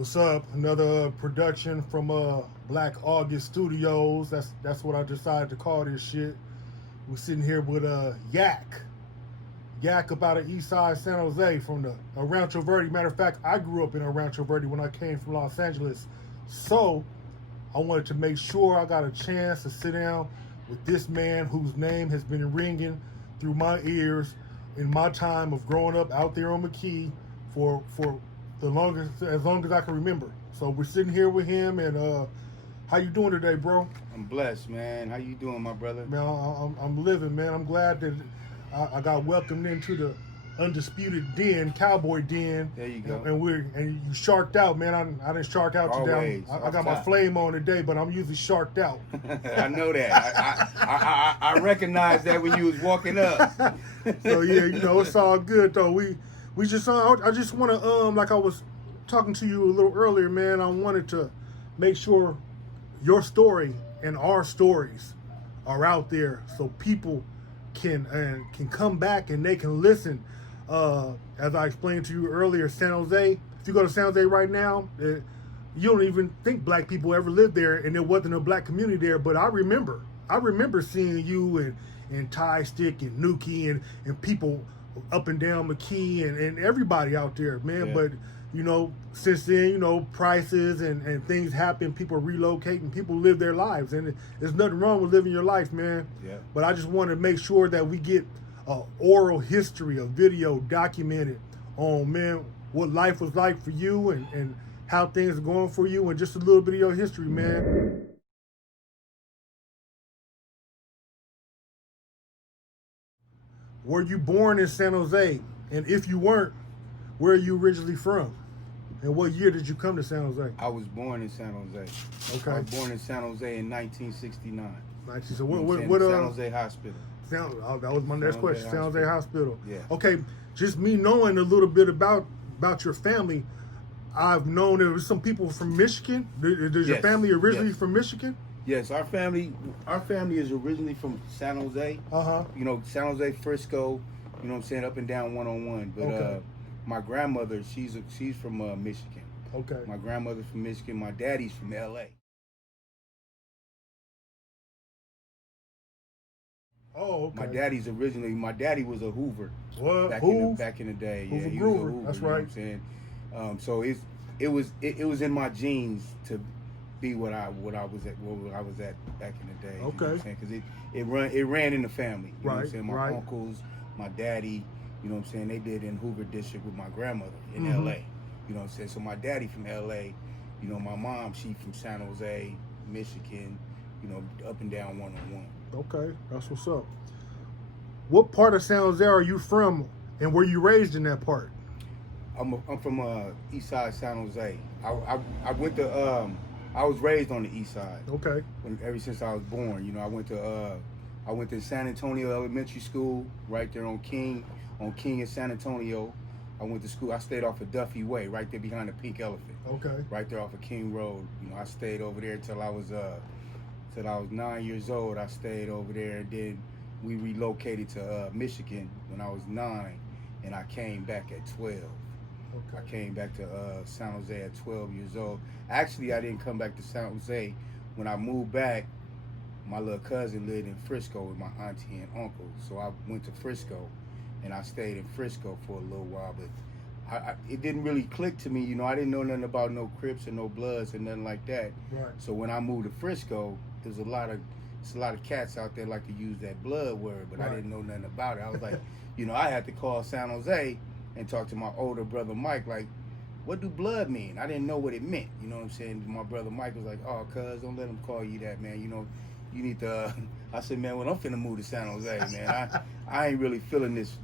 What's up? Another production from Black August Studios. That's what I decided to call this shit. We're sitting here with Yacc. Yacc about the east side San Jose from the Rancho Verde. Matter of fact, I grew up in Rancho Verde when I came from Los Angeles. So I wanted to make sure I got a chance to sit down with this man whose name has been ringing through my ears in my time of growing up out there on McKee for as long as I can remember. So we're sitting here with him, and how you doing today, bro? I'm blessed, man. How you doing, my brother? Man, I'm living, man. I'm glad that I got welcomed into the undisputed den, cowboy den. There you go. And you sharked out, man. I didn't shark out today. I got my flame on today, but I'm usually sharked out. I know that. I recognized that when you was walking up. So yeah, it's all good though. We just I just want to like I was talking to you a little earlier, man. I wanted to make sure your story and our stories are out there so people can come back and they can listen. As I explained to you earlier, San Jose. If you go to San Jose right now, you don't even think black people ever lived there, and there wasn't a black community there. But I remember seeing you and Ty Stick and Nuki and people up and down McKee and everybody out there, man. Yeah. But since then, prices and things happen, people relocate and people live their lives, and there's nothing wrong with living your life, man. Yeah. But I just want to make sure that we get oral history, a video documented on, man, what life was like for you and how things are going for you, and just a little bit of your history, man. Were you born in San Jose? And if you weren't, where are you originally from? And what year did you come to San Jose? I was born in San Jose. Okay. I was born in San Jose in 1969. So what San Jose Hospital. That was my next question. San Jose Hospital. Yeah. Okay, just me knowing a little bit about your family, I've known there was some people from Michigan. Is your family originally from Michigan? Yes, our family is originally from San Jose. San Jose, Frisco, up and down 101. But okay. My grandmother, she's from Michigan. Okay. My grandmother's from Michigan. My daddy's from LA. Oh, okay. My daddy was a Hoover. What? Back in the day. Hoover, yeah, he Groover. was a Hoover. That's you know right. what I'm saying? So it was in my genes to be what I was at back in the day. Okay. You know what I'm saying? Because it ran in the family. You know what I'm saying? My right. uncles, my daddy, you know what I'm saying? They did in Hoover District with my grandmother in Mm-hmm. LA. You know what I'm saying? So my daddy from LA, my mom, she from San Jose, Michigan, up and down 101. Okay, that's what's up. What part of San Jose are you from, and were you raised in that part? I'm from East Side San Jose. I went to I was raised on the East Side. Okay. Ever since I was born, I went to San Antonio Elementary School right there on King in San Antonio. I went to school. I stayed off of Duffy Way, right there behind the Pink Elephant. Okay. Right there off of King Road. I stayed over there till I was 9 years old. I stayed over there, and then we relocated to Michigan when I was 9, and I came back at 12. Okay. I came back to San Jose at 12 years old. Actually, I didn't come back to San Jose. When I moved back, my little cousin lived in Frisco with my auntie and uncle. So I went to Frisco, and I stayed in Frisco for a little while. But it didn't really click to me. I didn't know nothing about no Crips or no Bloods or nothing like that. Right. So when I moved to Frisco, there's a lot of cats out there like to use that blood word, but right. I didn't know nothing about it. I was like, I had to call San Jose and talk to my older brother Mike, like, what do blood mean? I didn't know what it meant. You know what I'm saying? My brother Mike was like, oh, cuz, don't let him call you that, man. You need to. I said, man, I'm finna move to San Jose, man. I ain't really feeling this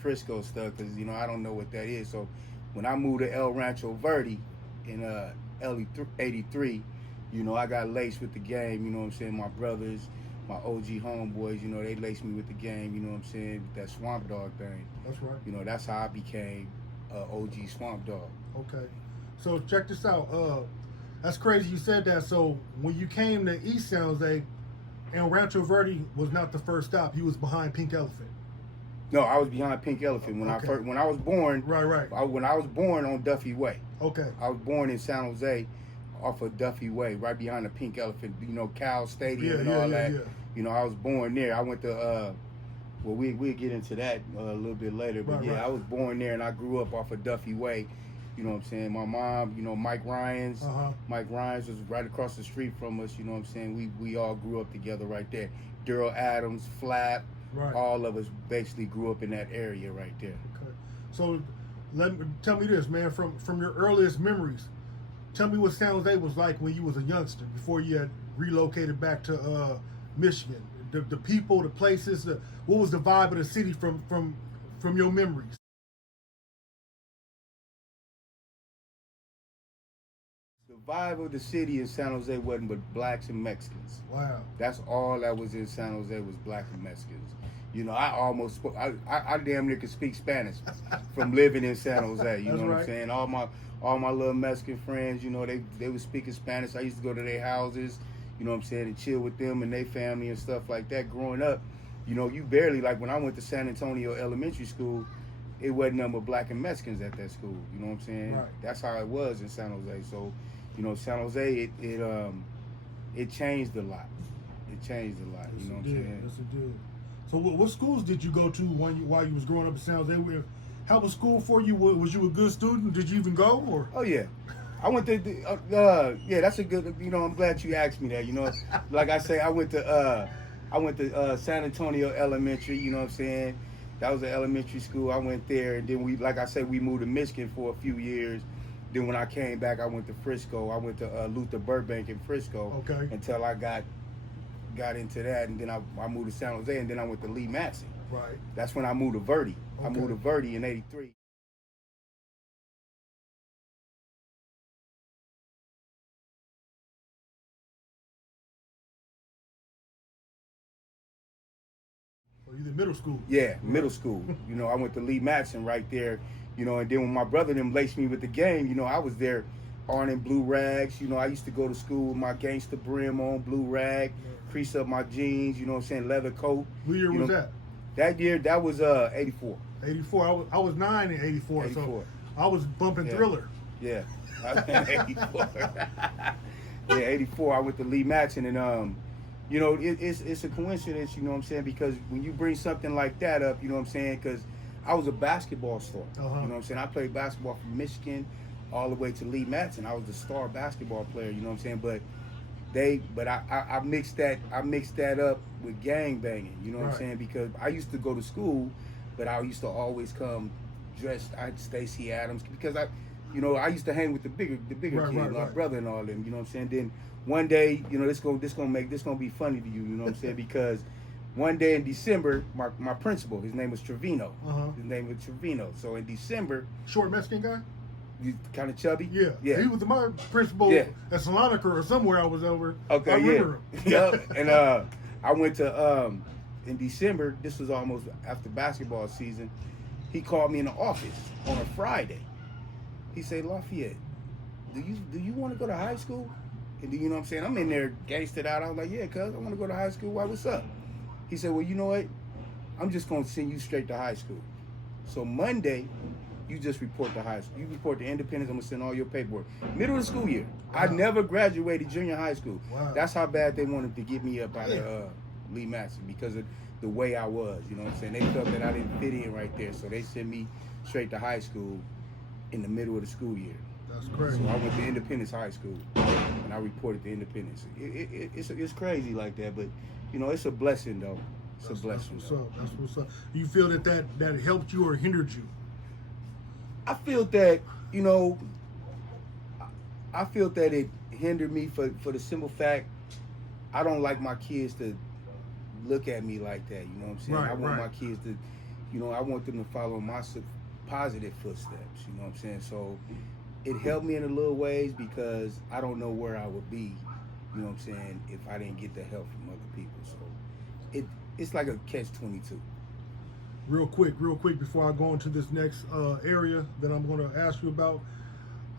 Frisco stuff because I don't know what that is. So when I moved to El Rancho Verde in '83, I got laced with the game. You know what I'm saying? My brothers, my OG homeboys, they laced me with the game. You know what I'm saying? With that Swamp Dog thing. That's right. That's how I became OG Swamp Dog. Okay. So check this out. That's crazy you said that. So when you came to East San Jose, and Rancho Verde was not the first stop. You was behind Pink Elephant. No, I was behind Pink Elephant when okay. when I was born. Right. When I was born on Duffy Way. Okay. I was born in San Jose, off of Duffy Way, right behind the Pink Elephant. You know, Cal Stadium and all that. Yeah. You know, I was born there. I went to well, we'll get into that a little bit later. But Right. I was born there, and I grew up off of Duffy Way. You know what I'm saying? My mom, you know, Mike Ryans. Mike Ryans was right across the street from us. You know what I'm saying? We all grew up together right there. Daryl Adams, Flap, all of us basically grew up in that area right there. Okay. So tell me this, man, from your earliest memories. Tell me what San Jose was like when you was a youngster, before you had relocated back to Michigan. The people, the places, what was the vibe of the city from your memories? The vibe of the city in San Jose wasn't but blacks and Mexicans. Wow. That's all that was in San Jose was black and Mexicans. You know, I almost spoke, I damn near could speak Spanish from living in San Jose. You know what I'm saying? All my little Mexican friends, you know, they were speaking Spanish. I used to go to their houses, you know what I'm saying, and chill with them and their family and stuff like that. Growing up, you know, you barely, like when I went to San Antonio Elementary School, it wasn't nothing but black and Mexicans at that school. You know what I'm saying? Right. That's how it was in San Jose. So, you know, San Jose, it changed a lot. It changed a lot. Yes, you know what I'm saying? Yes, it did. So what schools did you go to while you was growing up in San Jose? How was school for you? Was you a good student? Did you even go? Or? Oh yeah, I went to yeah. That's a good. You know, I'm glad you asked me that. You know, like I say, I went to San Antonio Elementary. You know what I'm saying? That was an elementary school. I went there, and then like I said, we moved to Michigan for a few years. Then when I came back, I went to Frisco. I went to Luther Burbank in Frisco. Okay. Until I got into that, and then I moved to San Jose, and then I went to Lee Matson. Right. That's when I moved to Verde. Okay. I moved to Verde in '83. Or you did middle school? Yeah, middle school. You know, I went to Lee Matson right there. You know, and then when my brother them laced me with the game, you know, I was there on in blue rags. You know, I used to go to school with my gangster brim on, blue rag, crease up my jeans, you know what I'm saying, leather coat. What year was that? That year, that was 84. 84. I was 9 in 84, so I was bumping Thriller. Yeah. I was in 84. Yeah, 84. I went to Lee Matson, and you know, it's a coincidence, you know what I'm saying, because when you bring something like that up, you know what I'm saying, because I was a basketball star. You know what I'm saying? I played basketball from Michigan all the way to Lee Matson. I was the star basketball player, you know what I'm saying? But I mixed that up with gang banging, you know what I'm saying? Because I used to go to school, but I used to always come dressed. I had Stacey Adams because I used to hang with the bigger kids, my brother and all them, you know what I'm saying? Then one day, you know, this gonna be funny to you, you know what I'm saying? Because one day in December, my principal, his name was Trevino. His name was Trevino. So in December, short Mexican guy. You kind of chubby? Yeah. He was my principal at Salonica or somewhere I was over. Okay, I remember him. Yep. And I went to in December. This was almost after basketball season. He called me in the office on a Friday. He said, "Lafayette, do you want to go to high school?" And you know what I'm saying? I'm in there gangstered out. I was like, "Yeah, cuz I want to go to high school. Why? What's up?" He said, "Well, you know what? I'm just gonna send you straight to high school. So Monday, you just report to high school. You report to Independence. I'm gonna send all your paperwork. Middle of the school year. Wow. I never graduated junior high school. Wow. That's how bad they wanted to get me up out of Lee Matson because of the way I was. You know what I'm saying? They felt that I didn't fit in right there, so they sent me straight to high school in the middle of the school year. That's crazy. So I went to Independence High School, and I reported to Independence. It's crazy like that, but you know, it's a blessing though. It's a blessing. That's what's up. That's what's up. You feel that helped you or hindered you? I feel that, you know, I feel that it hindered me for the simple fact I don't like my kids to look at me like that. You know what I'm saying? I want my kids to, you know, I want them to follow my positive footsteps. You know what I'm saying? So it helped me in a little ways because I don't know where I would be, you know what I'm saying, if I didn't get the help from other people. So it's like a catch-22. Real quick, before I go into this next area that I'm going to ask you about,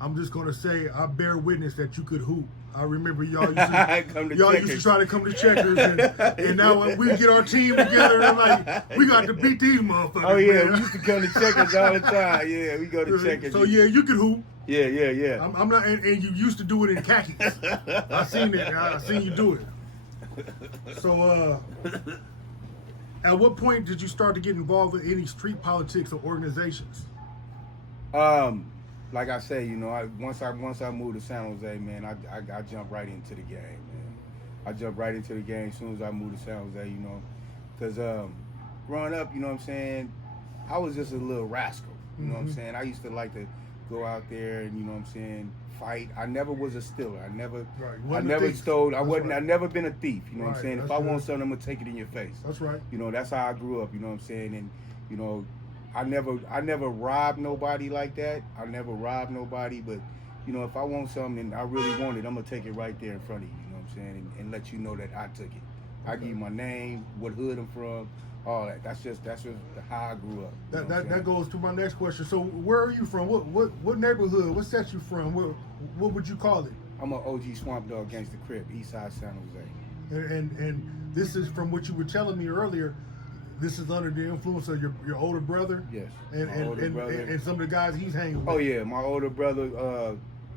I'm just going to say I bear witness that you could hoop. I remember y'all used to try to come to Checkers, and now when we get our team together, and like, we got to beat these motherfuckers. Oh, yeah, man. we used to come to Checkers all the time. Yeah, we go to Checkers. So, yeah, you could hoop. Yeah. I'm not, and you used to do it in khakis. I seen it. I seen you do it. So, at what point did you start to get involved with any street politics or organizations? Like I say, once I moved to San Jose, man, I jumped right into the game, man. I jumped right into the game as soon as I moved to San Jose, because growing up, you know what I'm saying, I was just a little rascal. You know what I'm saying? I used to like to go out there and, you know what I'm saying, fight. I never was a stealer. I never stole. I never been a thief. You know what I'm saying? If I want something, I'm gonna take it in your face. That's right. That's how I grew up. You know what I'm saying? And I never robbed nobody like that. I never robbed nobody, but if I want something and I really want it, I'm gonna take it right there in front of you. You know what I'm saying? And let you know that I took it. I give you my name, what hood I'm from, all that. That's just how I grew up. That goes to my next question. So where are you from? What neighborhood? What set you from? What would you call it? I'm an OG Swamp Dog Gangsta Crip, East Side San Jose. And this is from what you were telling me earlier. This is under the influence of your older brother. Yes. And some of the guys he's hanging with. Oh yeah, my older brother.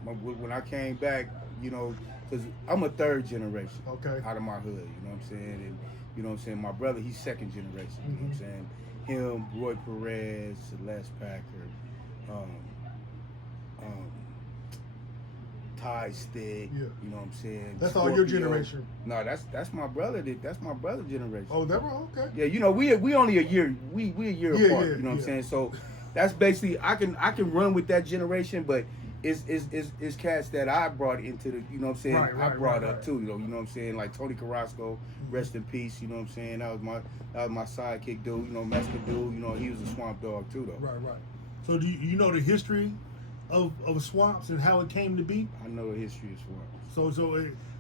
When I came back, because I'm a third generation. Okay. Out of my hood, you know what I'm saying, and you know what I'm saying. My brother, he's second generation. You know what I'm saying. Him, Roy Perez, Celeste Packer, Ty Stick. Yeah. You know what I'm saying. That's Scorpio. all your generation. No, that's my brother. That's my brother generation. Oh, that one? Okay. Yeah, we only a year. We a year apart. You know what I'm saying. So that's basically I can run with that generation, but it's cats that I brought into the, you know what I'm saying, I brought up too, you know what I'm saying, like Tony Carrasco, rest in peace, you know what I'm saying, that was my sidekick dude, Mexican dude, he was a swamp dog too though. Right. So do you know the history of swamps and how it came to be? I know the history of swamps. So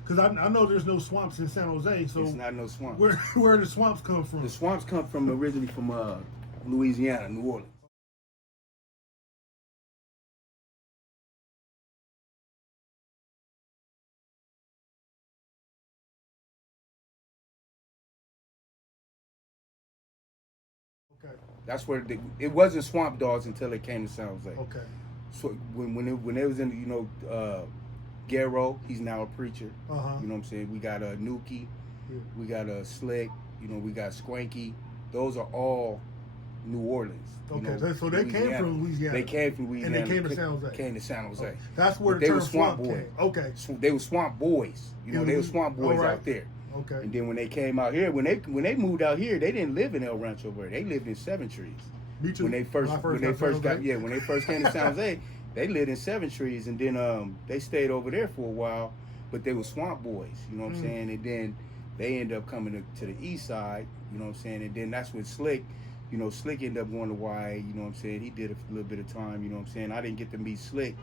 because I know there's no swamps in San Jose, so it's not no swamps. Where the swamps come from? The swamps come from originally from Louisiana, New Orleans. That's where it wasn't Swamp Dogs until it came to San Jose. Okay. So when it was in Garrow, he's now a preacher. You know what I'm saying? We got a Nuki, we got a Slick, we got Swanky. Those are all New Orleans. Okay, so they came from Louisiana. They came from Louisiana. And they came to San Jose. Came to San Jose. Okay. That's where the term swamp boys. Came. Okay. They were swamp boys. They were swamp boys out there. Okay. And then when they came out here, when they moved out here, they didn't live in El Rancho Verde. They lived in Seven Trees. Me too. When they first came to San Jose, they lived in Seven Trees, and then they stayed over there for a while, but they were swamp boys. You know what I'm saying? And then they ended up coming to the east side. You know what I'm saying? And then that's when Slick. Slick ended up going to YA. You know what I'm saying? He did a little bit of time. You know what I'm saying? I didn't get to meet Slick.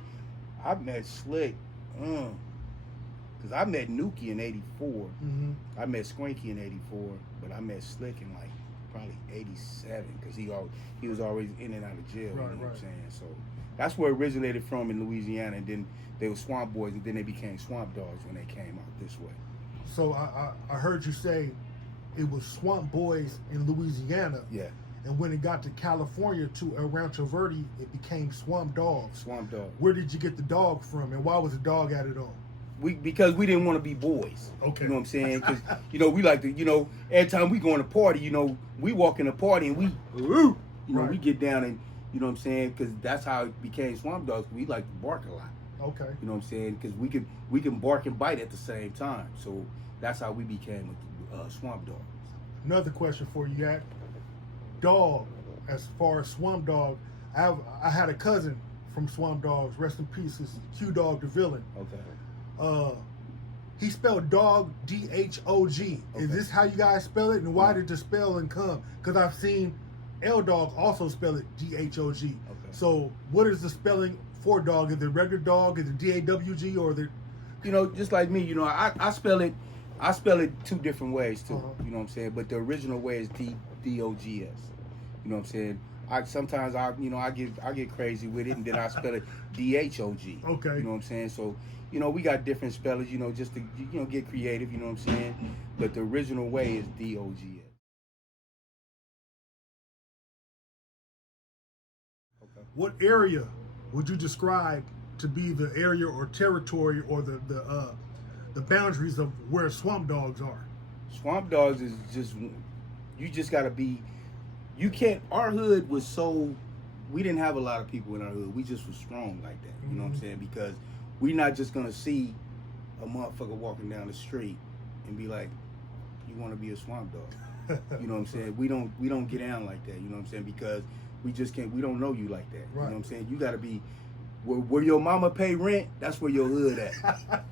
I met Slick. Because I met Nuki in 84. I met Squinky in 84, but I met Slick in like probably 87 because he was always in and out of jail. You know what I'm saying? So that's where it originated from in Louisiana, and then they were Swamp Boys, and then they became Swamp Dogs when they came out this way. So I heard you say it was Swamp Boys in Louisiana. Yeah. And when it got to California to El Rancho Verde, it became Swamp Dogs. Swamp Dog. Where did you get the dog from, and why was the dog added on? Because we didn't want to be boys. Okay. You know what I'm saying? Because, we like to, every time we go in a party, we walk in a party and we get down and, you know what I'm saying? Because that's how it became Swamp Dogs. We like to bark a lot. Okay. You know what I'm saying? Because we can bark and bite at the same time. So that's how we became Swamp Dogs. Another question for you, Yacc. Dog, as far as Swamp Dog, I had a cousin from Swamp Dogs. Rest in peace, is Q Dog the villain. Okay. He spelled dog D-H-O-G. Okay. Is this how you guys spell it? And why did the spelling come? Because I've seen L Dog also spell it D-H-O-G. Okay. So what is the spelling for dog? Is it regular dog? Is it D-A-W-G or the? Just like me, I spell it two different ways too. You know what I'm saying? But the original way is D-O-G-S. You know what I'm saying? Sometimes I get crazy with it, and then I spell it D-H-O-G. Okay. You know what I'm saying? So, we got different spellers, just to, get creative, you know what I'm saying? But the original way is D-O-G-S. Okay. What area would you describe to be the area or territory or the boundaries of where Swamp Dogs are? Swamp Dogs is just, you just gotta be, you can't, our hood was so, we didn't have a lot of people in our hood. We just was strong like that. You know what I'm saying? Because we're not just gonna see a motherfucker walking down the street and be like, you wanna be a swamp dog. You know what I'm saying? We don't get down like that, you know what I'm saying? Because we just can't, we don't know you like that. You know what I'm saying? You gotta be, where your mama pay rent, that's where your hood at.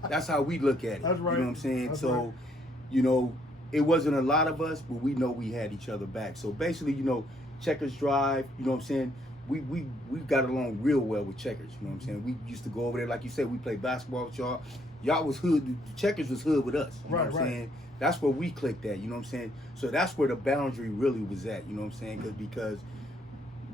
That's how we look at it. That's right. You know what I'm saying? That's so, right. you know, it wasn't a lot of us, but we know we had each other back. So basically, you know, Checkers Drive, you know what I'm saying? We got along real well with Checkers, you know what I'm saying? We used to go over there, like you said, we played basketball with y'all. Y'all was hood, Checkers was hood with us. You know what I'm saying? That's where we clicked at, you know what I'm saying? So that's where the boundary really was at, you know what I'm saying? Because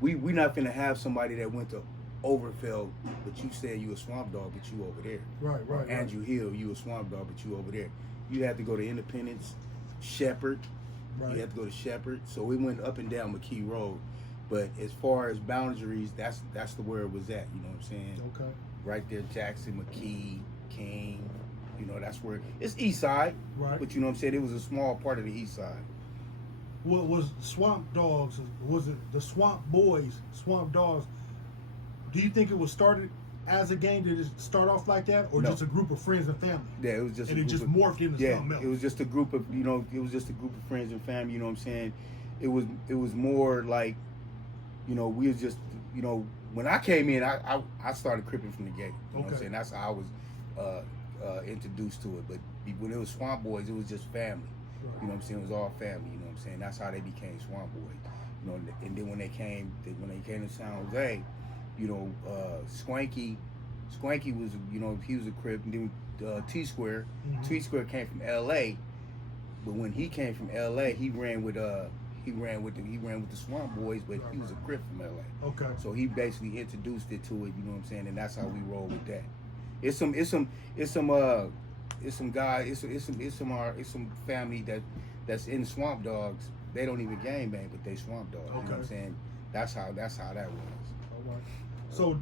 we not finna have somebody that went to Overfeld, but you said you a swamp dog, but you over there. Right. Andrew Hill, you a swamp dog, but you over there. You had to go to Independence, Shepherd. Right. You had to go to Shepherd. So we went up and down McKee Road. But as far as boundaries, that's the where it was at. You know what I'm saying? Okay. Right there, Jackson, McKee, King. You know, that's where it's East Side. Right. But you know what I'm saying? It was a small part of the East Side. What was Swamp Dogs? Was it the Swamp Boys, Swamp Dogs? Do you think it was started as a game? Did it start off like that, or just a group of friends and family? Yeah, it was just. And it just morphed into something else. It was just a group of, you know, it was just a group of friends and family. You know what I'm saying? It was more like, you know, we was just, you know, when I came in, I started cripping from the gate. You know what I'm saying? That's how I was introduced to it. But when it was Swamp Boys, it was just family. You know what I'm saying? It was all family. You know what I'm saying? That's how they became Swamp Boys. You know, and then when they came to San Jose, you know, Swanky was, you know, he was a Crip, and then T Square. T Square came from L.A., but when he came from L.A., he ran with the Swamp Boys, but he was a Crip from L.A. Okay. So he basically introduced it to it. You know what I'm saying? And that's how we roll with that. It's some family that's in Swamp Dogs. They don't even gang bang, but they Swamp Dogs. You know what I'm saying? That's how that was. All right. So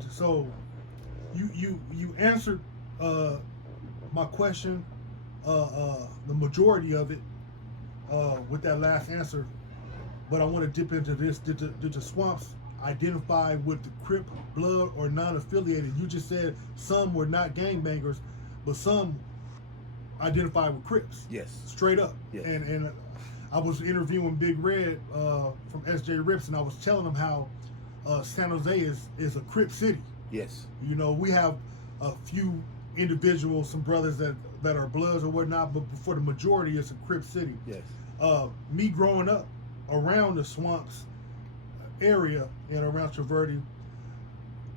you answered my question, the majority of it, with that last answer, but I want to dip into this. Did the Swamps identify with the Crip blood or non-affiliated? You just said some were not gangbangers, but some identified with Crips. Yes. Straight up. Yes. And I was interviewing Big Red from SJ Rips, and I was telling him how San Jose is a Crip city. Yes. You know, we have a few individuals, some brothers that are Bloods or whatnot, but for the majority, it's a Crip city. Yes. Me growing up around the Swamps area and around Rancho Verde,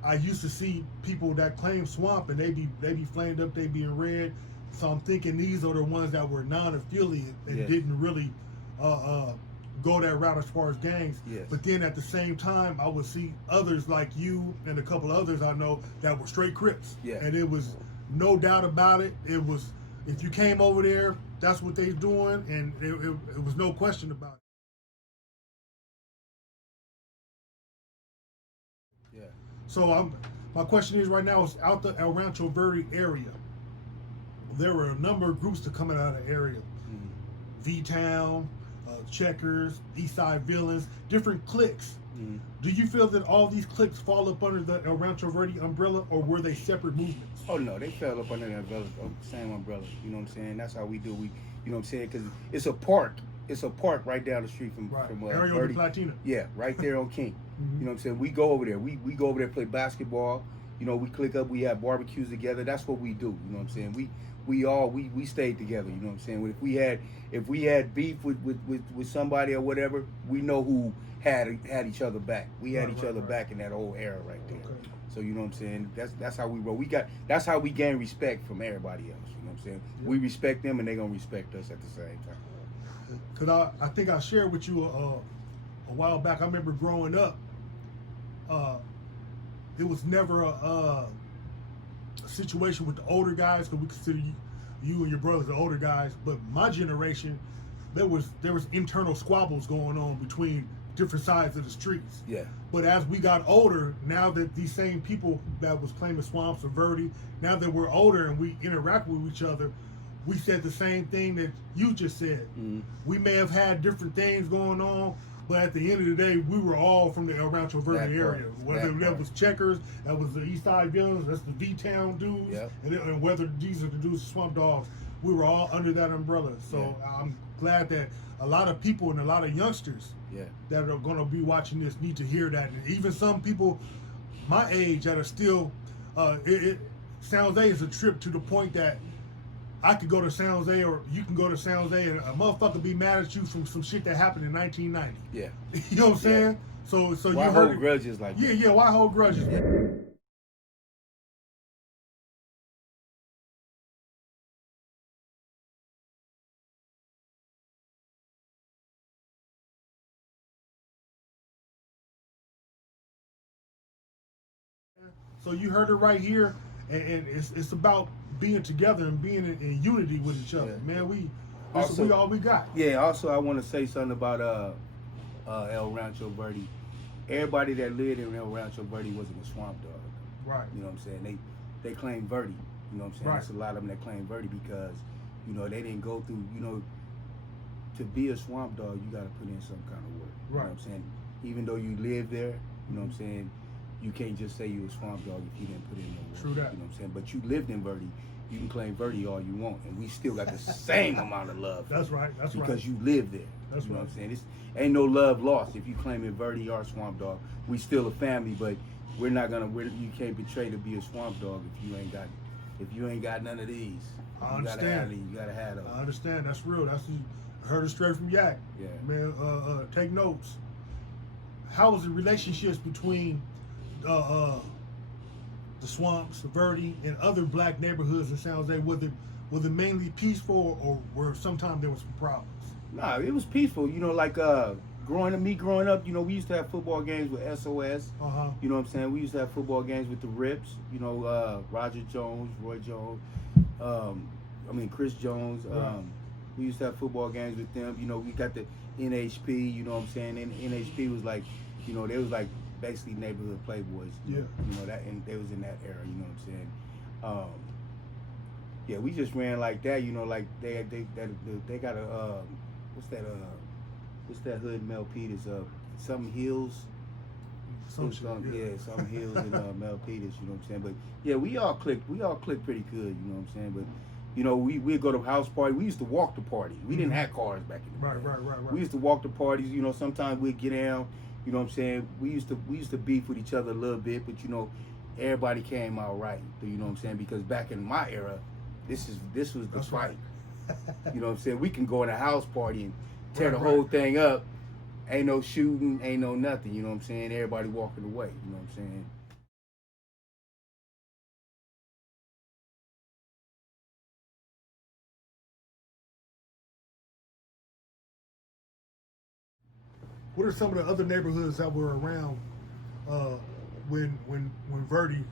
I used to see people that claim Swamp, and they be flamed up, they be in red. So I'm thinking these are the ones that were non-affiliate and didn't really go that route as far as gangs. Yes. But then at the same time, I would see others like you and a couple others I know that were straight Crips. Yeah. And it was no doubt about it. It was, if you came over there, that's what they doing, and it was no question about it. Yeah. So my question is right now is out the El Rancho Verde area. There were a number of groups that coming out of the area. V-Town, Checkers, Eastside Villains, different cliques. Do you feel that all these cliques fall up under the El Rancho Verde umbrella, or were they separate movements? Oh no, they fell up under that same umbrella. You know what I'm saying? That's how we do. You know what I'm saying? Because it's a park. It's a park right down the street from Area Verde. de Platina. Yeah, right there on King. You know what I'm saying? We go over there. We go over there, play basketball. You know, we click up. We have barbecues together. That's what we do. You know what I'm saying? We stayed together. You know what I'm saying? If we had beef with somebody or whatever, we know who had each other back. We had each other back in that old era right there. Okay. So you know what I'm saying? That's how we roll. That's how we gain respect from everybody else. You know what I'm saying? Yeah. We respect them, and they gonna respect us at the same time. Cause I think I shared with you a while back. I remember growing up. It was never a situation with the older guys, because we consider you and your brothers the older guys. But my generation, there was internal squabbles going on between different sides of the streets. Yeah. But as we got older, now that these same people that was claiming Swamps or Verde, now that we're older and we interact with each other, we said the same thing that you just said. Mm-hmm. We may have had different things going on, but at the end of the day, we were all from the El Rancho Verde area. Whether that was Checkers, that was the East Side Villains, that's the D-Town dudes, yep. and whether these are the dudes, Swamp Dogs, we were all under that umbrella. So I'm glad that a lot of people and a lot of youngsters that are going to be watching this need to hear that. And even some people my age that are still, San Jose is a trip to the point that I could go to San Jose or you can go to San Jose and a motherfucker be mad at you from some shit that happened in 1990. Yeah. You know what I'm saying? So why you heard hold grudges like that? Yeah, why hold grudges? So you heard it right here, and it's about being together and being in unity with each other. Man, this we all we got. Yeah, also I want to say something about El Rancho Verde. Everybody that lived in El Rancho Verde wasn't a swamp dog. Right. You know what I'm saying? They claim Verde. You know what I'm saying? Right. There's a lot of them that claim Verde because, you know, they didn't go through, you know, to be a swamp dog, you got to put in some kind of work. Right. You know what I'm saying? Even though you live there, you know what I'm saying? You can't just say you're a swamp dog if you didn't put in no work. True that. You know what I'm saying? But you lived in Verde. You can claim Verde all you want, and we still got the same amount of love. That's right. That's right. Because you live there. That's you know right. what I'm saying? It's, ain't no love lost if you claim it Verde or swamp dog. We still a family, but we're not gonna. You can't betray to be a swamp dog if you ain't got none of these. I understand. You gotta have those. I understand. That's real. I heard it straight from Yacc. Yeah. Man, take notes. How was the relationships between the Swamps, the Verde, and other black neighborhoods in San Jose? Was it mainly peaceful, or were sometimes there was some problems? Nah, it was peaceful. You know, like growing up, you know, we used to have football games with SOS. You know what I'm saying? We used to have football games with the Rips. You know, Roger Jones, Roy Jones. Chris Jones. Right. We used to have football games with them. You know, we got the NHP. You know what I'm saying? And NHP was like, you know, they was like basically neighborhood playboys. You know that, and they was in that era. You know what I'm saying? Yeah, we just ran like that. You know, like they got a what's that hood Mel Peters some hills. Some hills in Mel Peters. You know what I'm saying? But yeah, we all clicked pretty good. You know what I'm saying? But you know, we'd go to house party. We used to walk the party. We didn't have cars back in the day. Right. We used to walk the parties. You know, sometimes we'd get down. You know what I'm saying? We used to beef with each other a little bit, but you know, everybody came out right. You know what I'm saying? Because back in my era, this was the fight. You know what I'm saying? We can go in a house party and tear the whole thing up. Ain't no shooting, ain't no nothing. You know what I'm saying? Everybody walking away. You know what I'm saying? What are some of the other neighborhoods that were around when Verde,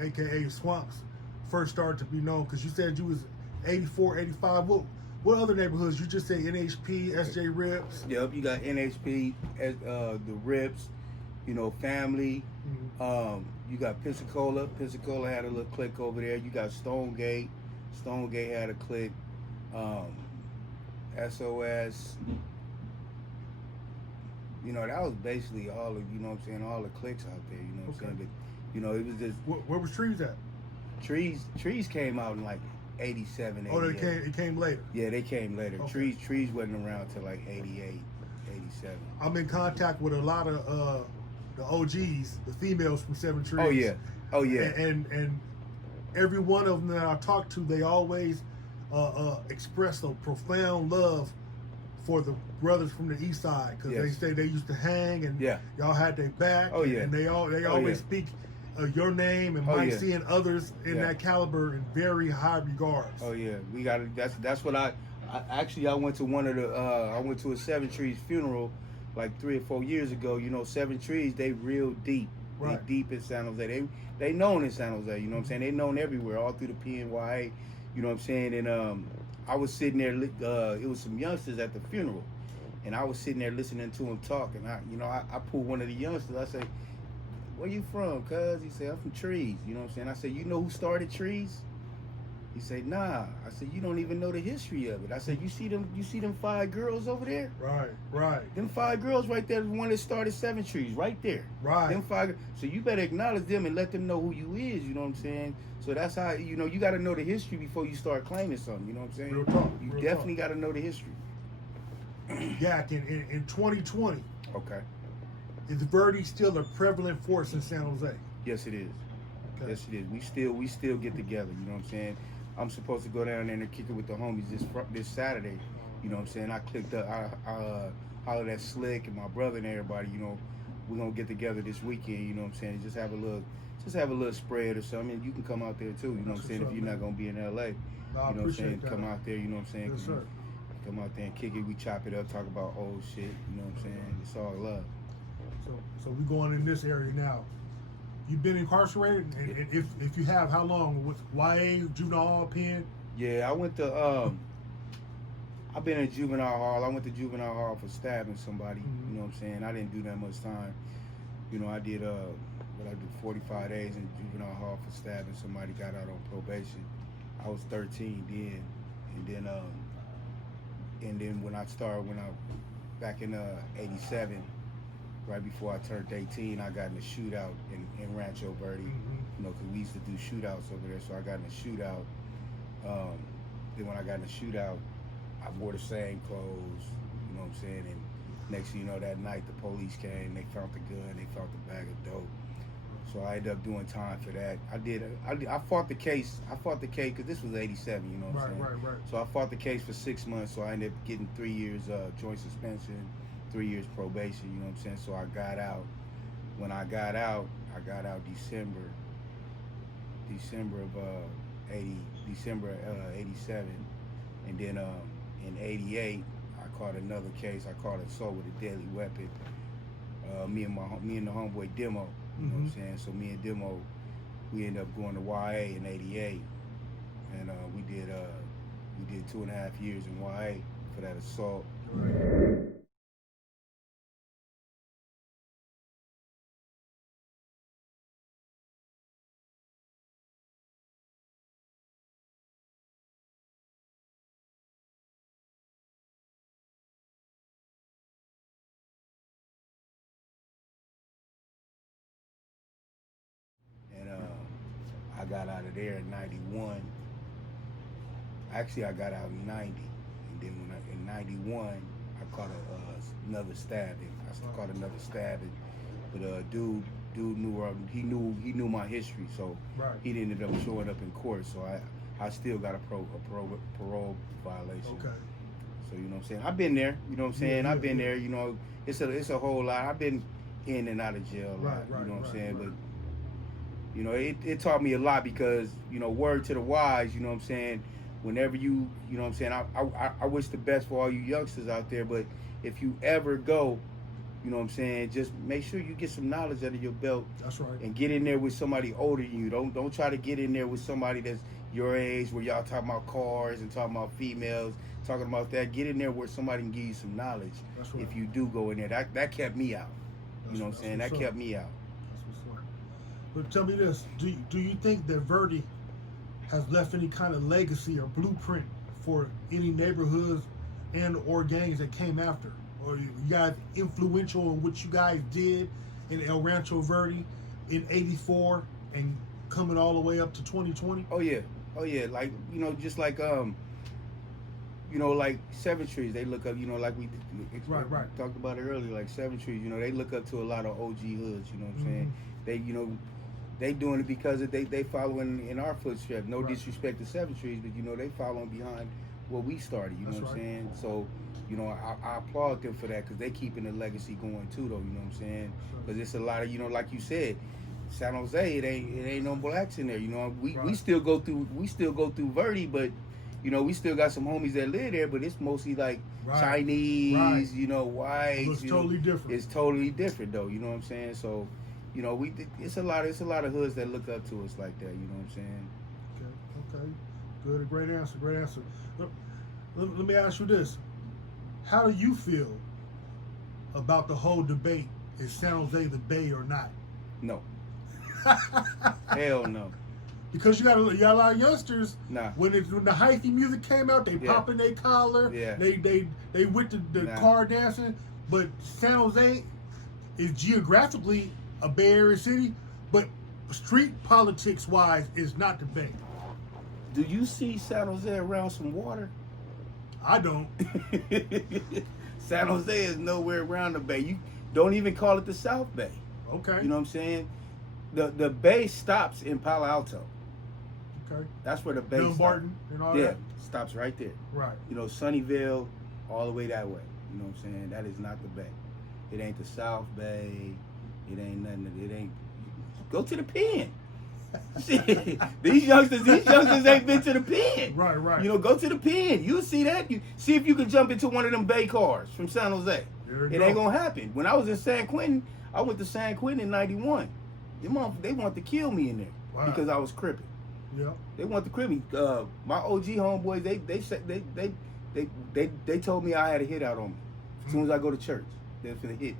aka Swamps, first started to be known? Because you said you was 84, 85. What other neighborhoods? You just say NHP, SJ Rips. Yep, you got NHP, the Rips, you know, family. You got Pensacola. Pensacola had a little clique over there. You got Stonegate. Stonegate had a clique. SOS. You know, that was basically all of, you know what I'm saying, all the cliques out there, you know what I'm saying? But, you know, it was just... Where was Trees at? Trees came out in like 87, 88. Oh, it came later? Yeah, they came later. Okay. Trees wasn't around till like 88, 87. I'm in contact with a lot of the OGs, the females from Seven Trees. Oh, yeah. And every one of them that I talk to, they always express a profound love for the brothers from the East Side, because they say they used to hang and y'all had their back. Oh, yeah. And they always speak your name and Mike seeing others in that caliber in very high regards. Oh yeah, we got it. That's what I went to one of the I went to a Seven Trees funeral like 3 or 4 years ago. You know, Seven Trees, they real deep. Right. They deep in San Jose. They known in San Jose. You know what I'm saying? They known everywhere, all through the PNYA. You know what I'm saying? And I was sitting there. It was some youngsters at the funeral, And I was sitting there listening to him talk, and I pulled one of the youngsters. I say, "Where you from, cuz?" He said, "I'm from Trees." You know what I'm saying? I said, "You know who started Trees?" He said, "Nah." I said, "You don't even know the history of it." I said, You see them 5 girls over there? Right. Them 5 girls right there, the one that started 7 Trees, right there. Right. Them 5. So you better acknowledge them and let them know who you is. You know what I'm saying? So that's how you got to know the history before you start claiming something. You know what I'm saying? Real talk. You real definitely got to know the history. Yacc, in 2020, Okay. is Verde still a prevalent force in San Jose? Yes, it is. Okay. Yes, it is. We still get together. You know what I'm saying? I'm supposed to go down there and kick it with the homies this Saturday. You know what I'm saying? I clicked up. I hollered at Slick and my brother and everybody. You know, we're gonna get together this weekend. You know what I'm saying? Just have a little spread or something. You can come out there too. You know what I'm saying? If you're not gonna be in LA, No, I you know what I'm appreciate saying? that. Come out there. You know what I'm saying? Yes, sir. Come out there and kick it. We chop it up, talk about old shit. You know what I'm saying? It's all love. So we going in this area now. You've been incarcerated, and if you have, how long? With YA, juvenile pen? Yeah, I went to I've been in juvenile hall. I went to juvenile hall for stabbing somebody. Mm-hmm. You know what I'm saying? I didn't do that much time. You know, I did 45 days in juvenile hall for stabbing somebody. Got out on probation. I was 13 then, and then when I back in '87. Right before I turned 18, I got in a shootout in Rancho Verde. Mm-hmm. You know, because we used to do shootouts over there. So I got in a shootout. Then when I got in the shootout, I wore the same clothes. You know what I'm saying? And next thing you know, that night the police came. They found the gun. They found the bag of dope. So I ended up doing time for that. I fought the case. Because this was '87. You know what I'm saying? Right. So I fought the case for 6 months. So I ended up getting 3 years joint suspension. 3 years probation, you know what I'm saying? So I got out. When I got out December of '87, and then in '88 I caught another case. I caught assault with a deadly weapon. Me and the homeboy Demo, you know what I'm saying? So me and Demo, we ended up going to YA in '88, and we did 2.5 years in YA for that assault. Right. And I got out of there in '91. Actually, I got out in '90, and then in '91 I caught another stabbing. I caught another stabbing, but dude he knew my history, so Right. he ended up showing up in court. So I still got a parole violation. Okay. So you know what I'm saying? I've been there. You know what I'm saying? Yeah, I've been yeah. there. You know, it's a whole lot. I've been in and out of jail a lot. Right, you know what I'm saying? right. But you know, it taught me a lot because, you know, word to the wise, you know what I'm saying? Whenever you know what I'm saying? I wish the best for all you youngsters out there, but if you ever go, you know what I'm saying, just make sure you get some knowledge under your belt. That's right. And get in there with somebody older than you. Don't try to get in there with somebody that's your age where y'all talking about cars and talking about females, talking about that. Get in there where somebody can give you some knowledge. That's right. If you do go in there. That kept me out. You know what I'm saying? That kept me out. That's what's up. But tell me this, do you think that Verde has left any kind of legacy or blueprint for any neighborhoods and or gangs that came after? Or you guys influential in what you guys did in El Rancho Verde in '84 and coming all the way up to 2020? Oh yeah. Like, you know, just like you know, like 7 Trees, they look up, you know, like we Right. talked about it earlier, like 7 Trees, you know, they look up to a lot of OG hoods, you know what I'm saying? They, you know, they doing it because they following in our footsteps. No disrespect to 7 Trees, but, you know, they following behind what we started, you know what I'm saying? So, you know, I applaud them for that because they keeping the legacy going too, though, you know what I'm saying? Because it's a lot of, you know, like you said, San Jose, it ain't no blacks in there, you know. We still go through Verde, but you know, we still got some homies that live there, but it's mostly like Chinese, you know, whites. It's totally different. It's totally different, though. You know what I'm saying? So, you know, it's a lot of hoods that look up to us like that. You know what I'm saying? Okay. Good. Great answer. Let me ask you this: how do you feel about the whole debate: is San Jose the Bay or not? No. Hell no. Because you got a lot of youngsters. Nah. When the hyphy music came out, they popping their collar. Yeah. They with the car dancing. But San Jose is geographically a Bay Area city, but street politics wise is not the Bay. Do you see San Jose around some water? I don't. San Jose is nowhere around the Bay. You don't even call it the South Bay. Okay. You know what I'm saying? The Bay stops in Palo Alto. Okay. That's where the Bay stops. Barton and all Yeah, that? stops right there. Right. You know, Sunnyvale, all the way that way. You know what I'm saying? That is not the Bay. It ain't the South Bay. It ain't nothing. It ain't. Go to the pen. Shit. These youngsters ain't been to the pen. Right. You know, go to the pen. You see that? You see if you can jump into one of them Bay cars from San Jose. It ain't gonna happen. When I was in San Quentin, I went to San Quentin in '91. Your mom, they want to kill me in there because I was crippin'. Yeah. They want to kill me. My OG homeboys, they told me I had a hit out on me. As soon as I go to church, they're finna hit me.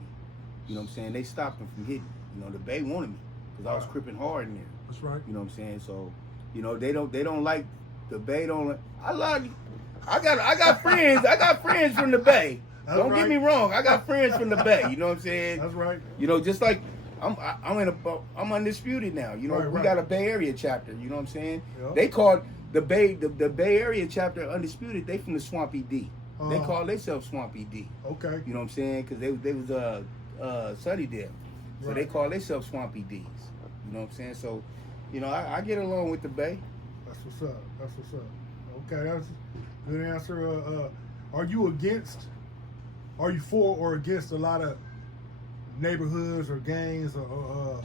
You know what I'm saying? They stopped them from hitting me. You know, the Bay wanted me because I was crippin' hard in there. That's right. You know what I'm saying? So, you know, they don't like the Bay. I got friends. I got friends from the Bay. Don't get me wrong. I got friends from the Bay. You know what I'm saying? That's right. You know, just like I'm undisputed now. You know, we got a Bay Area chapter. You know what I'm saying? Yep. They called the Bay Area chapter undisputed. They from the Swampy D. They call themselves Swampy D. Okay. You know what I'm saying? Because they was Sunnydale, so they call themselves Swampy D's. You know what I'm saying? So, you know, I get along with the Bay. That's what's up. Okay, that's a good answer. Are you for or against a lot of neighborhoods or gangs or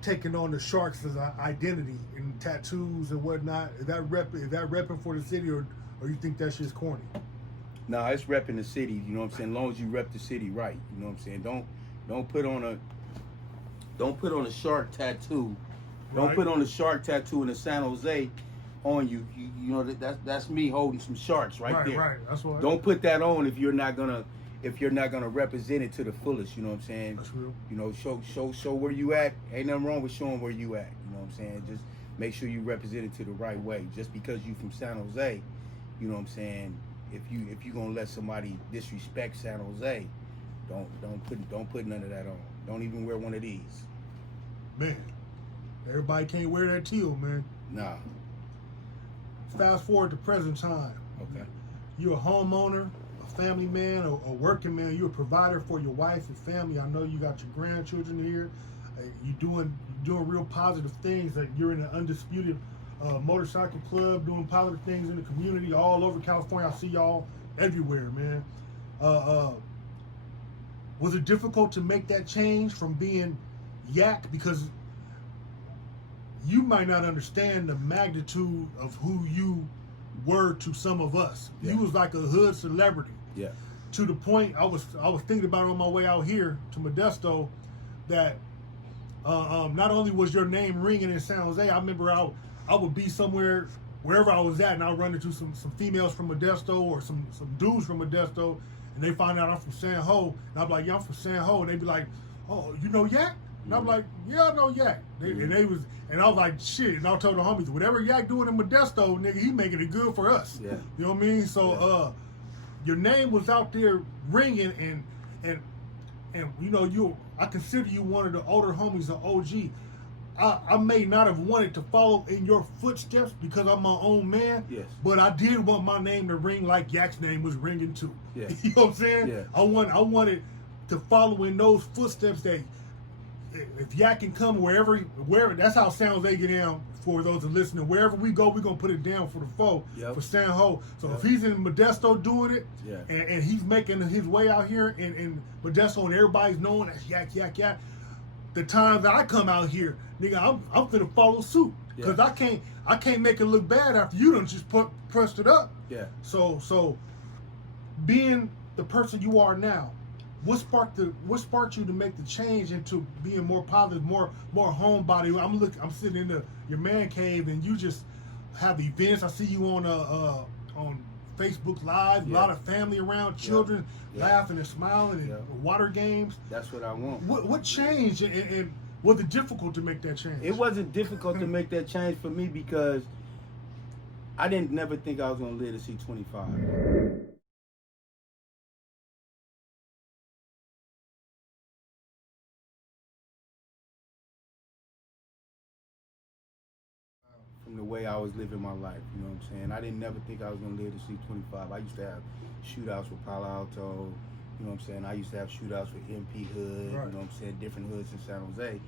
taking on the Sharks as an identity and tattoos and whatnot? Is that repping for the city or you think that shit's corny? Nah, it's repping the city. You know what I'm saying? As long as you rep the city right. You know what I'm saying? Don't put on a shark tattoo. Don't put on a shark tattoo in the San Jose on you. You know that's me holding some sharks right there. Right. That's what. Don't put that on if you're not gonna represent it to the fullest. You know what I'm saying? That's real. You know, show where you at. Ain't nothing wrong with showing where you at. You know what I'm saying? Just make sure you represent it to the right way. Just because you from San Jose, you know what I'm saying? If you gonna let somebody disrespect San Jose, don't put none of that on. Don't even wear one of these. Man, everybody can't wear that teal, man. Nah. Fast forward to present time. Okay. You're a homeowner, a family man, a working man. You're a provider for your wife and family. I know you got your grandchildren here. You're doing real positive things. That you're in an undisputed motorcycle club, doing positive things in the community all over California. I see y'all everywhere, man. Was it difficult to make that change from being Yacc? Because you might not understand the magnitude of who you were to some of us. Yeah. You was like a hood celebrity. Yeah. To the point I was thinking about it on my way out here to Modesto that not only was your name ringing in San Jose, I remember I would be somewhere, wherever I was at, and I'd run into some females from Modesto or some dudes from Modesto, and they find out I'm from San Ho, and I'm like, yeah, I'm from San Ho, and they'd be like, oh, you know Yacc? And I'm like, yeah, I know Yacc. And I was like, shit, and I told the homies, whatever Yacc doing in Modesto, nigga, he making it good for us. Yeah. You know what I mean? So your name was out there ringing, and you know, I consider you one of the older homies, an OG. I may not have wanted to follow in your footsteps because I'm my own man. Yes. But I did want my name to ring like Yacc's name was ringing too. Yeah. You know what I'm saying? Yeah. I wanted to follow in those footsteps that if Yacc can come wherever, that's how San Jose get down for those that listening. Wherever we go, we're gonna put it down for the foe, for San Ho. So if he's in Modesto doing it, and he's making his way out here in Modesto, and everybody's knowing that's Yacc. The times that I come out here, nigga, I'm finna follow suit because I can't make it look bad after you done just pressed it up. Yeah. So being the person you are now, what sparked you to make the change into being more positive, more homebody? I'm sitting in your man cave, and you just have events. I see you on Facebook Live, a lot of family around, children laughing and smiling, and water games. That's what I want. What changed, and was it difficult to make that change? It wasn't difficult to make that change for me because I didn't never think I was gonna live to see 25. From the way I was living my life, you know what I'm saying? I didn't never think I was gonna live to see 25. I used to have shootouts with Palo Alto, you know what I'm saying? I used to have shootouts with MP Hood, you know what I'm saying? Different hoods in San Jose,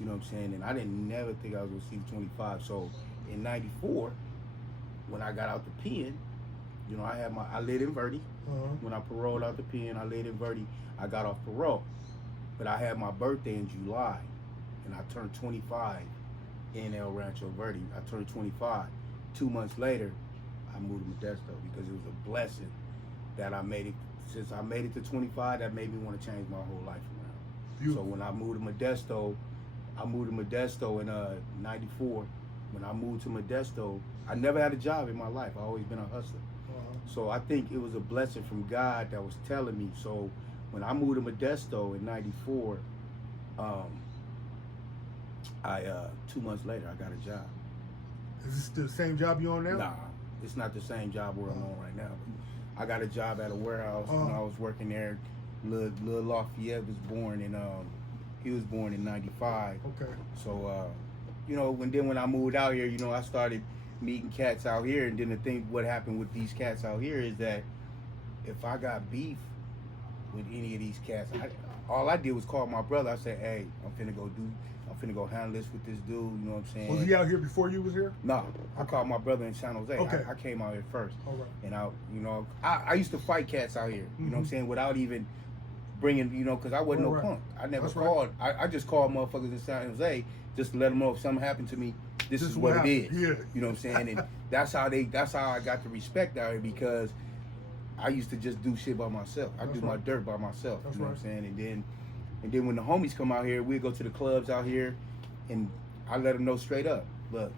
you know what I'm saying? And I didn't never think I was gonna see 25. So in '94, when I got out the pen, you know, I lived in Verde. When I paroled out the pen, I lived in Verde. I got off parole, but I had my birthday in July, and I turned 25 in El Rancho Verde. I turned 25. 2 months later, I moved to Modesto because it was a blessing that I made it. Since I made it to 25, that made me want to change my whole life around. Beautiful. So when I moved to Modesto in '94. When I moved to Modesto, I never had a job in my life. I've always been a hustler. So I think it was a blessing from God that was telling me. So when I moved to Modesto in '94, 2 months later, I got a job. Is this the same job you on now? Nah, it's not the same job where I'm on right now. I got a job at a warehouse when I was working there. Lil Lafayette was born in he was born in '95. Okay. So you know, when I moved out here, you know, I started meeting cats out here, and then the thing, what happened with these cats out here is that if I got beef with any of these cats, all I did was call my brother. I said, hey, I'm finna go handle this with this dude, you know what I'm saying? Was he out here before you was here? No, I called my brother in San Jose. Okay. I came out here first. All right. And I used to fight cats out here, you know what I'm saying, without even bringing, you know, because I wasn't no punk. I never called. I just called motherfuckers in San Jose just to let them know if something happened to me, this is what it is. Yeah. You know what I'm saying? And that's how I got the respect out here, because I used to just do shit by myself. I do my dirt by myself. You know what I'm saying? And then when the homies come out here, we'd go to the clubs out here, and I let them know straight up, look,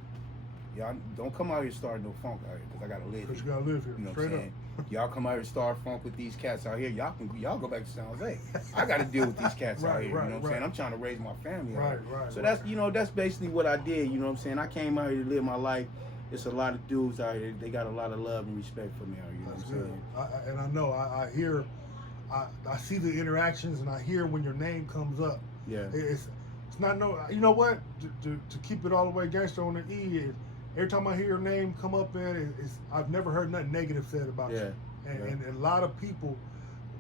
y'all don't come out here starting no funk out here, because I gotta live here. Because you gotta live here. You know what straight I'm saying? Y'all come out here and start funk with these cats out here. Y'all go back to San Jose. I got to deal with these cats out here. You know what I'm saying? I'm trying to raise my family. Right. So that's, you know, that's basically what I did. You know what I'm saying? I came out here to live my life. It's a lot of dudes out here. They got a lot of love and respect for me out here. You know what I'm saying? And I know, I hear, I see the interactions, and I hear when your name comes up. Yeah. It's not no. You know what? To keep it all the way gangster on the E. Every time I hear your name come up, man, I've never heard nothing negative said about you. And a lot of people,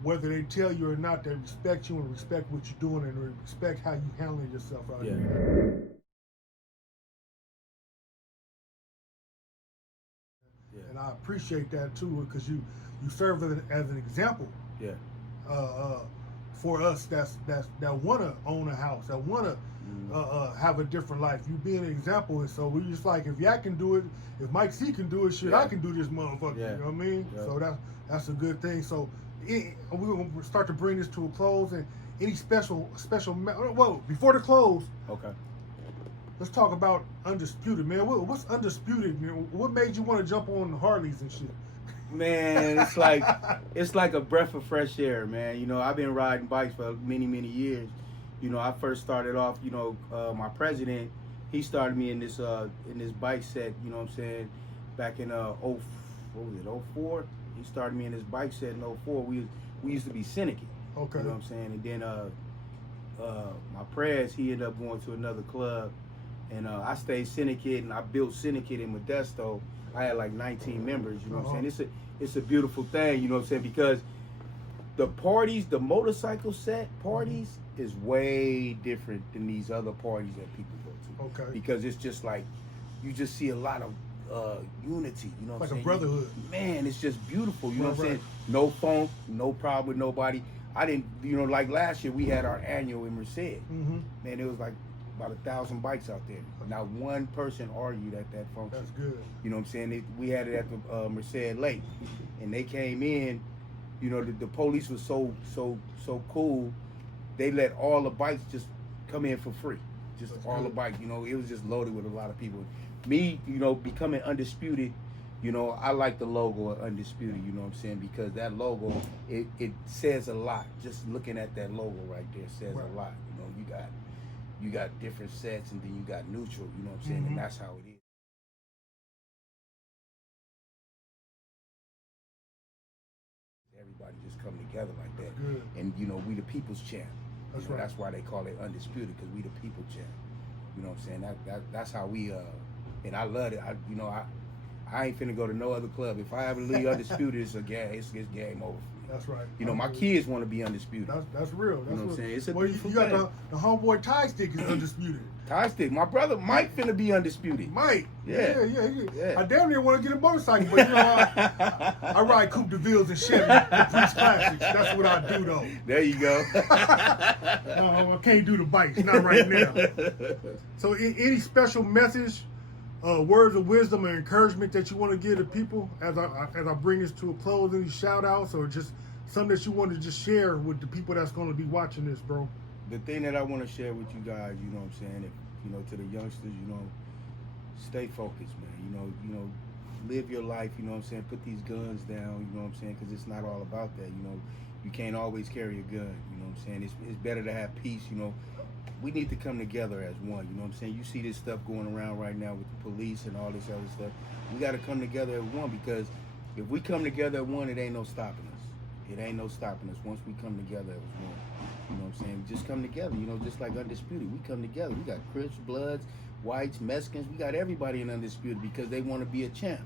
whether they tell you or not, they respect you and respect what you're doing and respect how you handling yourself out here. And I appreciate that too, because you serve as an example. Yeah. For us that want to own a house, that want to have a different life. You be an example, and so we just like, if Yacc can do it, if Mike C can do it, shit, I can do this motherfucker. You know what I mean? So that's a good thing. So we're gonna start to bring this to a close, and any special. Whoa, before the close. Okay. Let's talk about Undisputed, man. What's Undisputed? You know, what made you want to jump on Harleys and shit? Man, it's like a breath of fresh air, man. You know, I've been riding bikes for many years. You know, I first started off, you know, my president, he started me in this bike set, you know what I'm saying, back in 04? He started me in this bike set in 04. We used to be Syndicate. Okay. You know what I'm saying? And then my prez, he ended up going to another club, and I stayed Syndicate, and I built Syndicate in Modesto. I had like 19 members, you know what I'm saying? It's a beautiful thing, you know what I'm saying? Because the parties, the motorcycle set parties is way different than these other parties that people go to. Okay. Because it's just like, you just see a lot of unity, you know what I'm saying? Like a brotherhood. Man, it's just beautiful, you know what I'm saying? No funk, no problem with nobody. I didn't, you know, like last year we had our annual in Merced. Man, it was like about 1,000 bikes out there. Not one person argued at that function. That's good. You know what I'm saying? We had it at the Merced Lake, and they came in. You know, the police was so cool. They let all the bikes just come in for free. Just all the bikes. You know, it was just loaded with a lot of people. Me, you know, becoming Undisputed, You know, I like the logo of Undisputed, you know what I'm saying? Because that logo, it says a lot. Just looking at that logo right there says a lot. You know, you got different sets, and then you got neutral, you know what I'm saying? And that's how it is. Everybody just come together like that. Good. And, you know, we the people's champ. That's You know, right. That's why they call it Undisputed, because we the people champ. You know what I'm saying? That's how we, and I love it. I ain't finna go to no other club. If I ever leave Undisputed, it's game over. That's right. You know, my kids want to be Undisputed. That's real. That's You know what I'm saying? It's a well, beautiful you got thing. the homeboy Tie Stick is Undisputed. Tie Stick. My brother Mike finna be Undisputed. Mike. Yeah. Yeah. I damn near want to get a motorcycle, but you know, I ride Coupe de Villes and Chevy, the Priest Classics. That's what I do, though. There you go. No, I can't do the bikes, not right now. So, any special message, words of wisdom or encouragement that you want to give to people as I bring this to a close? Any shout outs or just something that you want to just share with the people that's going to be watching this, bro? The thing that I want to share with you guys, you know what I'm saying, if, you know, to the youngsters, you know, stay focused, man. You know, live your life, you know what I'm saying? Put these guns down, you know what I'm saying? Because it's not all about that, you know. You can't always carry a gun, you know what I'm saying? It's better to have peace, you know. We need to come together as one, you know what I'm saying? You see this stuff going around right now with the police and all this other stuff. We got to come together as one, because if we come together as one, it ain't no stopping us. It ain't no stopping us once we come together as one. You know what I'm saying? Just come together, you know, just like Undisputed. We come together. We got Crips, Bloods, Whites, Mexicans. We got everybody in Undisputed because they want to be a champ.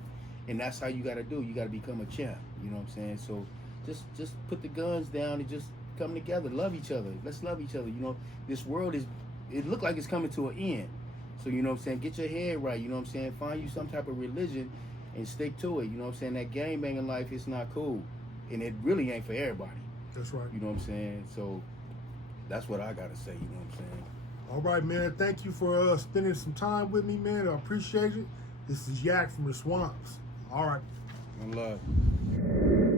And that's how you got to do. You got to become a champ. You know what I'm saying? So just put the guns down and just come together. Love each other. Let's love each other. You know, this world it look like it's coming to an end. So, you know what I'm saying? Get your head right. You know what I'm saying? Find you some type of religion and stick to it. You know what I'm saying? That gang banging life is not cool. And it really ain't for everybody. That's right. You know what I'm saying? So that's what I gotta say, you know what I'm saying? All right, man. Thank you for spending some time with me, man. I appreciate it. This is Yacc from the Swamps. All right. One love.